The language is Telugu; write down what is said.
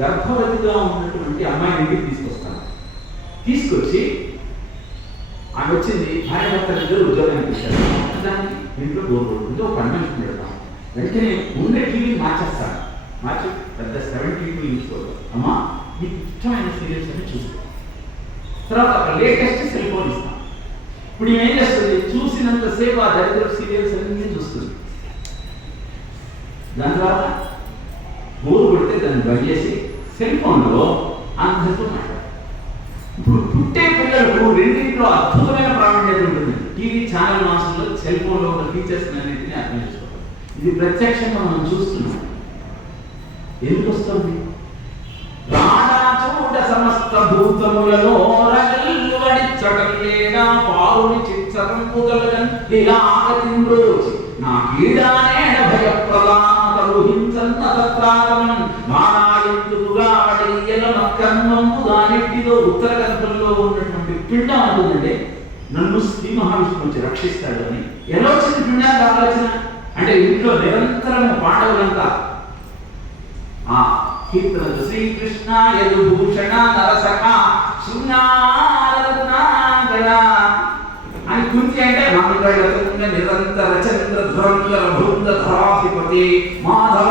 గర్భవతిగా ఉన్నటువంటి అమ్మాయిని ఇంటికి తీసుకొస్తాను. తీసుకొచ్చి ఆమె వచ్చింది భార్య భర్త ఇద్దరు ఉద్యోగానికి వచ్చారు. దానికి ఇంట్లో బోర్ కొడుతుంది ఒక కన్వెన్షన్ పెడతాం. వెంటనే ఉండే టీవీ మార్చేస్తాను. మార్చి పెద్ద సెవెన్ టీవీ ఇంచ్ అమ్మా మీకు ఇష్టమైన సీరియల్స్ అని చూసుకో. తర్వాత లేటెస్ట్ సెల్ ఫోన్ ఇస్తాం ఇప్పుడు ఏం చేస్తుంది? చూసినంతసేపు ఆ దరిద్ర సీరియల్స్ అన్ని చూస్తుంది దాని తర్వాత బోర్ కొడితే దాన్ని బంద్ చేసి సెల్ ఫోన్లో అందరితో ఇప్పుడు పుట్టే పిల్లలకు రెండింటిలో అద్భుతమైన ప్రాముఖ్యత ఉంటుంది? టీవీ ఛానల్ మాస్టర్లో సెల్ ఫోన్లో ఉన్న ఫీచర్స్ అన్నింటినీ అర్థం చేసుకోవాలి. ఇది ప్రత్యక్షంగా మనం చూస్తున్నాం. ఎందుకు వస్తుంది? రాణాచూట సమస్త భూతములలో రగల్లువడి చడలేడా పారుని చిత్సరంపుగలగన్ ఇలా ఆగతింబ్రోచి నా కీడానేడ భయప్రదానతలు హింసన్న తత్రాగమన్ ఉత్తర గర్భంలో ఉన్నటువంటి పిండం అంటుందంటే నన్ను శ్రీ మహావిష్ణువు నుంచి రక్షిస్తాడు అని. ఎలా వచ్చింది పిండానికి ఆలోచన? అంటే ఇంట్లో నిరంతరం పాండవులంతా ఆ కీర్తన శ్రీకృష్ణ యదుభూషణ నరసక శృంగారత్నాగర అని కుంతి అంటే మంగళ నిరంతర చంద్ర ధ్వరంగ భృంగ ధరాధిపతి మాధవ